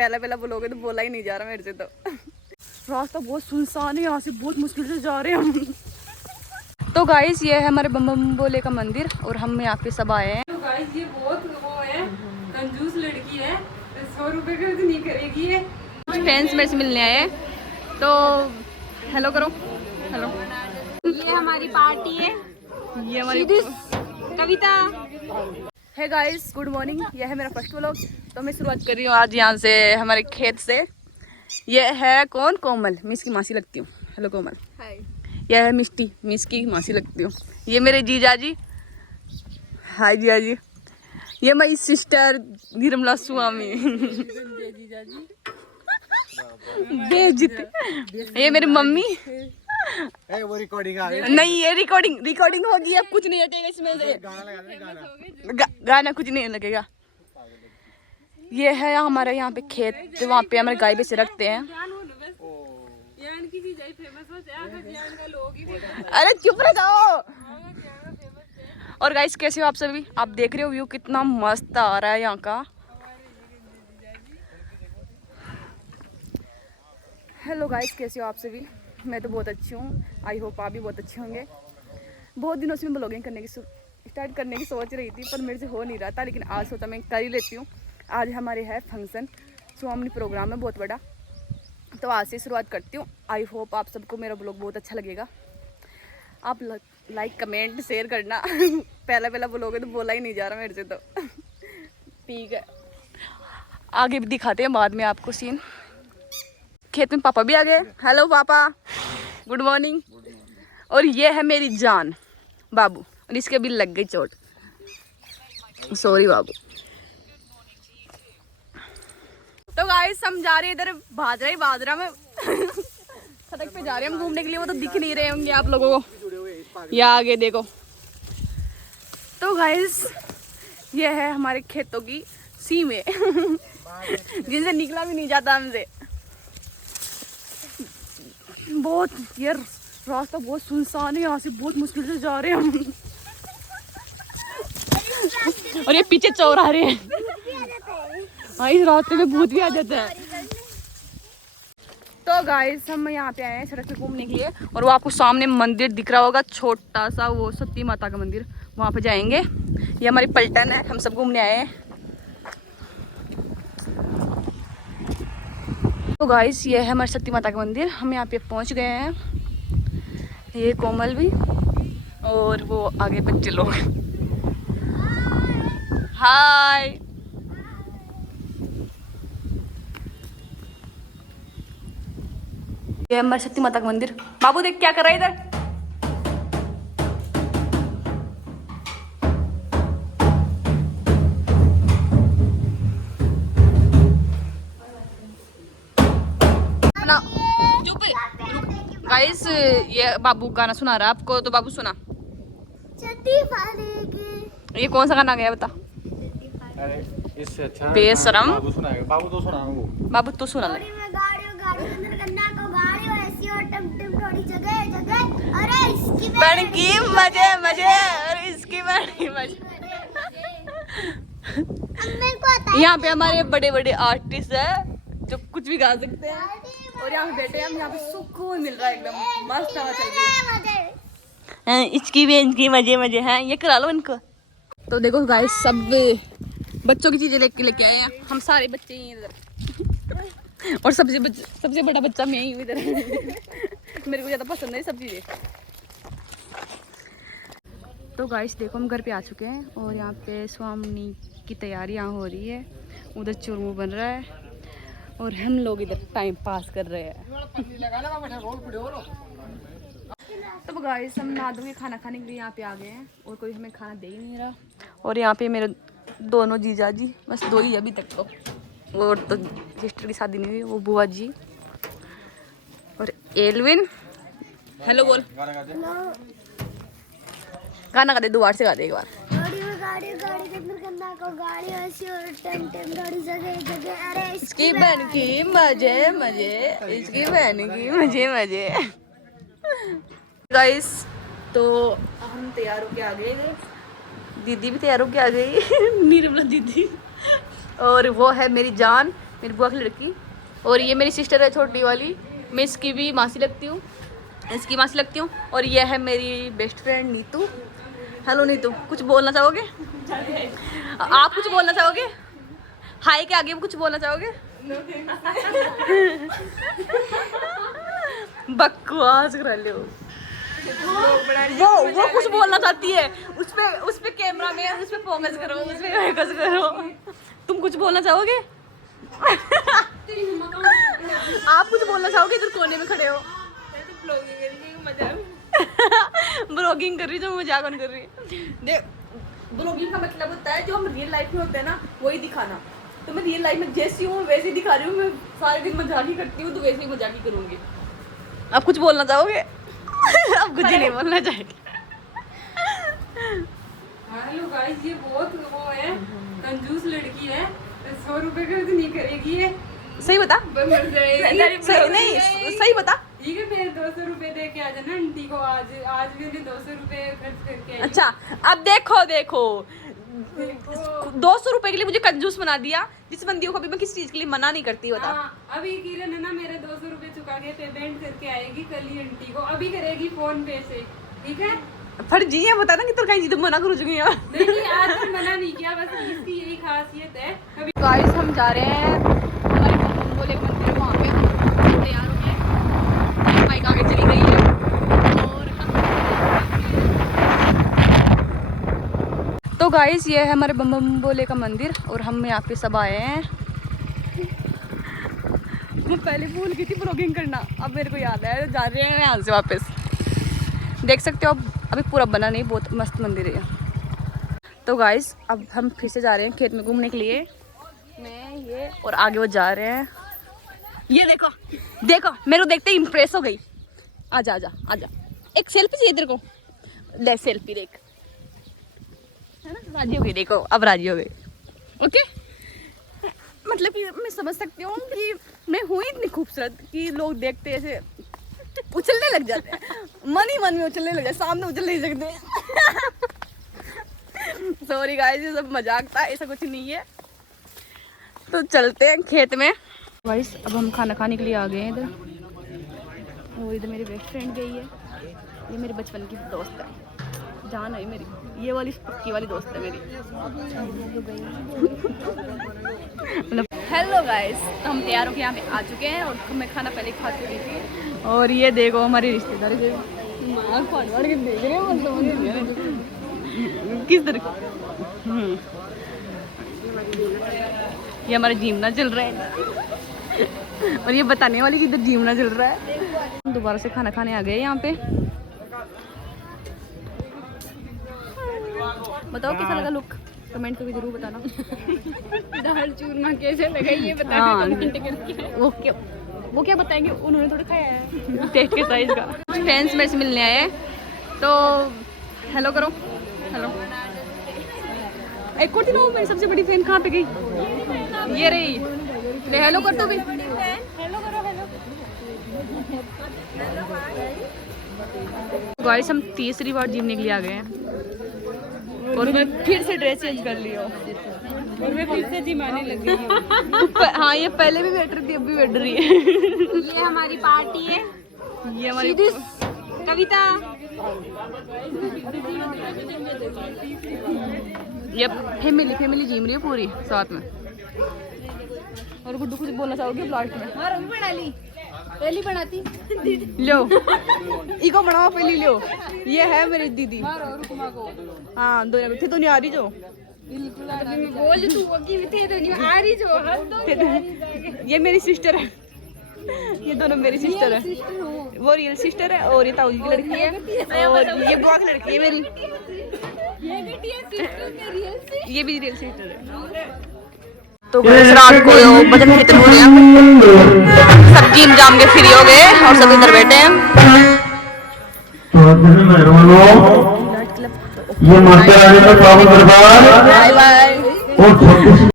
पहला पहला बोलोगे तो बोला ही नहीं जा रहा मेरे से। तो रास्ता बहुत सुनसान है, यहाँ से बहुत मुश्किल से जा रहे हैं हम। तो गाइस ये है हमारे बम बम बोले का मंदिर और हम यहाँ पे सब आए हैं। तो गाइस ये बहुत वो है, कंजूस लड़की है, 100 रुपए का तो नहीं करेगी ये। फ्रेंड्स मेरे से मिलने आए हैं, तो हेलो करो, हेलो। ये हमारी पार्टी है, ये हमारी कविता है। गाइस गुड मॉर्निंग, यह है मेरा फर्स्ट व्लॉग। तो मैं शुरुआत कर रही हूँ आज यहाँ से, हमारे खेत से। ये है कौन? कोमल, मिस की मासी लगती हूँ। हेलो कोमल। हाय। यह है मिस्टी, मिस की मासी लगती हूँ। ये मेरे जीजा जी। हाय जीजा जी। ये मेरी सिस्टर निर्मला स्वामी। ये मेरी मम्मी। वो रिकॉर्डिंग आ गई। नहीं ये रिकॉर्डिंग होगी, अब कुछ नहीं हटेगा इसमें से। गाना कुछ नहीं लगेगा। ये है हमारे यहाँ पे खेत, वहाँ पे हमारे गाय भैंसे रखते हैं। अरे चुप रह जाओ। और गाइस कैसे हो आप सभी? आप देख रहे हो व्यू कितना मस्त आ रहा है यहाँ का। हेलो गाइस, कैसे हो आप सभी? मैं तो बहुत अच्छी हूँ, आई होप आप भी बहुत अच्छे होंगे। बहुत दिनों से मैं ब्लॉगिंग करने की स्टार्ट करने की सोच रही थी, पर मेरे से हो नहीं रहा था, लेकिन आज सोचा मैं कर ही लेती हूँ। आज हमारे है फंक्शन, स्वामी प्रोग्राम है बहुत बड़ा, तो आज से शुरुआत करती हूँ। आई होप आप सबको मेरा ब्लॉग बहुत अच्छा लगेगा। आप लाइक कमेंट शेयर करना। पहला पहला ब्लॉग है तो बोला ही नहीं जा रहा मेरे से। तो ठीक है, आगे भी दिखाते हैं बाद में आपको सीन। खेत में पापा भी आ गए। हेलो पापा, गुड मॉर्निंग। और ये है मेरी जान बाबू, और इसके भी लग गई चोट, सॉरी बाबू। तो गाइस हम जा रहे हैं इधर बाजरा में। सड़क पे जा रहे हैं हम घूमने के लिए, वो तो दिख नहीं रहे होंगे आप लोगों को। या आगे देखो। तो गाइस ये है हमारे खेतों की सीमें, जिनसे निकला भी नहीं जाता हमसे। बहुत यार रास्ता बहुत सुनसान है, यहाँ से बहुत मुश्किल से जा रहे हैं हम। और ये पीछे चोर आ रहे हैं। हाँ, इस रास्ते में भूत भी आ जाता है। तो गाइस हम यहाँ पे आए हैं सड़क पे घूमने के लिए, और वो आपको सामने मंदिर दिख रहा होगा छोटा सा, वो सती माता का मंदिर, वहाँ पे जाएंगे। ये हमारी पलटन है, हम सब घूमने आए हैं। तो गाइस ये है हमारी सती माता का मंदिर, हम यहाँ पे पहुँच गए हैं। ये कोमल भी और वो आगे बच्चे लोग। हाय। ये हमारी सती माता का मंदिर। बाबू देख क्या कर रहा है इधर। चुप। गाइस ये बाबू गाना सुना रहा है आपको, तो बाबू सुना। ये कौन सा गाना गया बता। इससे अच्छा बेशरम। बाबू सुनाएगा। बाबू तो सुना वो। बाबू तो सुना ले। की मजे मजे, और इसकी बड़ी मजे। यहाँ पे हमारे बड़े बड़े आर्टिस्ट है जो कुछ भी गा सकते हैं, और यहाँ पे बैठे हैं हम। यहाँ पे सुकून मिल रहा है, एकदम मस्त हवा चल रही है। इसकी भी इनकी मजे मजे हैं, ये करा लो इनको। तो देखो गाइस सब बच्चों की चीजें लेके आए हैं, हम सारे बच्चे ही इधर। और सबसे बड़ा बच्चा मैं ही हूँ इधर। मेरे को ज्यादा पसंद है सब चीजें। तो गाइस देखो हम घर पे आ चुके हैं, और यहाँ पे स्वामी की तैयारियाँ हो रही है। उधर चूरमू बन रहा है, और हम लोग इधर टाइम पास कर रहे हैं। तो गाइस हम नहा धो के खाना खाने के लिए यहाँ पे आ गए हैं, और कोई हमें खाना दे ही नहीं रहा। और यहाँ पे मेरे दोनों जीजा जी, बस दो ही अभी तक तो, और तो सिस्टर की शादी नहीं हुई, वो बुआ जी और एलविन। हेलो बोल। गाना गा दे, दो बार से गा दे एक बार। इसकी बहन की मजे मजे, इसकी बहन की मजे मजे। गाइस तो हम तैयार होके आ गए, दीदी भी तैयार होके आ गई। निर्मला दीदी, और वो है मेरी जान मेरी बुआ की लड़की। और ये मेरी सिस्टर है छोटी वाली, मैं इसकी भी मासी लगती हूँ, इसकी मासी लगती हूँ। और ये है मेरी best friend Neetu. Hello Neetu, कुछ बोलना चाहोगे? आप कुछ बोलना चाहोगे? हाय के आगे कुछ बोलना चाहोगे? बकवास कर रहे हो। वो कुछ बोलना चाहती है, उस पे कैमरा में उस पे फोकस करो, उस पे फोकस करो। तुम कुछ बोलना चाहोगे? आप कुछ बोलना चाहोगे? इधर कोने में खड़े हो। ब्लॉगिंग कर रही, जो मजाक कर रही देख। ब्लॉगिंग का मतलब होता है जो हम रियल लाइफ में होते हैं ना, वही दिखाना। तो मैं रियल लाइफ में जैसी हूँ वैसे ही दिखा रही हूँ। मैं सारे दिन मजाक ही करती हूँ, तो वैसे ही मजाक ही करूँगी। आप कुछ बोलना चाहोगे? अब कुछ नहीं बोलना चाहेंगे। हेलो गाइस, ये बहुत वो है, कंजूस लड़की है। 100 रुपए का तो नहीं करेगी ये। सही बता। सही बता। ठीक है, फिर 200 रुपए दे के आ जाना आंटी को। आज मैंने 200 रुपए खर्च करके आई। अच्छा, अब देखो 200 रुपए के लिए मुझे कंजूस बना दिया। जिस बंदियों को भी मैं किसी चीज के लिए मना नहीं करती। बता। अभी किरण है ना, मेरे 200 रुपए चुका के पेमेंट करके आएगी कल ही आंटी को। अभी करेगी फोन पे से, ठीक है? फर्जी है, बता ना कि तो कहीं मना करूँ चुकी है। नहीं, आज तक मना नहीं किया, बस इसकी यही खासियत है। कभी गाइस हम जा रहे हैं हमारे बोले मंदिर, वहाँ पे हम तैयार हो गए। बाइक आगे चली गई है। और तो गाइस ये है हमारे बम बम बोले का मंदिर, और हम यहाँ पे सब आए हैं। मैं पहले भूल गई थी ब्लॉगिंग करना, अब मेरे को याद है। जा रहे हैं यहाँ से वापस। देख सकते हो, अब अभी पूरा बना नहीं, बहुत मस्त मंदिर है। तो गाइस अब हम फिर से जा रहे हैं खेत में घूमने के लिए। मैं ये और आगे वो जा रहे हैं। ये देखो मेरे को देखते ही इम्प्रेस हो गई। आजा एक सेल्फी चाहिए तेरे को, ले सेल्फी देख, है ना? राजी हो गई, देखो अब राजी हो गई। ओके, मतलब कि मैं समझ सकती हूँ कि मैं हूँ इतनी खूबसूरत कि लोग देखते ऐसे उछलने लग जाते हैं। मन ही मन में उछलने लग जाते, सामने उछल नहीं सकते। सॉरी गाइस, ये सब मजाक था, ऐसा कुछ नहीं है। तो चलते हैं खेत में। गाइस अब हम खाना खाने के लिए आ गए हैं इधर। और इधर मेरी बेस्ट फ्रेंड गई है। ये मेरी बचपन की दोस्त है, जान है मेरी। ये वाली पक्की वाली दोस्त है मेरी। मतलब हेलो गाइस, तो हम तैयार होकर यहाँ पे आ चुके हैं और मैं खाना पहले खा चुकी थी। और ये देखो हमारी रिश्तेदारी देख रहे हो किस तरह। ये हमारा जीवना चल रहा है, और ये बताने वाली कि इधर जीवना चल रहा है। दोबारा से खाना खाने आ गए यहाँ पे। बताओ कैसा लगा लुक, कमेंट करके जरूर बताना। दाल चूरमा कैसे लगा ये बताना कमेंट करके। वो क्या बताएंगे, उन्होंने थोड़ा खाया है। टेस्ट के साइज का। फ्रेंड्स मेरे से मिलने आए हैं, तो हेलो करो। हेलो। एक और थी ना मेरी सबसे बड़ी फैन, कहाँ पे गई? ये रही। ले हेलो कर, तो भी हेलो करो। गाइस हम तीसरी बार जिम के लिए आ गए हैं, और मैं फिर से ड्रेस चेंज कर ली हूँ, और मैं फिर से जिम आने लग गई। हाँ, ये पहले भी बैठ रही थी, अब भी बैठ रही है। ये हमारी पार्टी है, ये हमारी कविता। ये फैमिली जिम रही है पूरी साथ में। और गुड्डू कुछ बोलना चाहोगे लास्ट में? बना ली, पहली बनाती लो इको बनाओ पहली लो। ये है मेरी दीदी। हाँ, दो थे तो नहीं आ रही जो। बोल तू थे तो नहीं आ रही जो। ये मेरी सिस्टर है, ये दोनों मेरी सिस्टर है। वो रियल सिस्टर है, और ये ताऊ जी की लड़की है, और ये बुआ की लड़की है मेरी। ये भी रियल सिस्टर है। तो रात को बजन खत्म हो गया, सब जिम जाम के फ्री हो गए और सब इधर बैठे हैं। ये माता रानी का पावन दरबार बाय बाय। और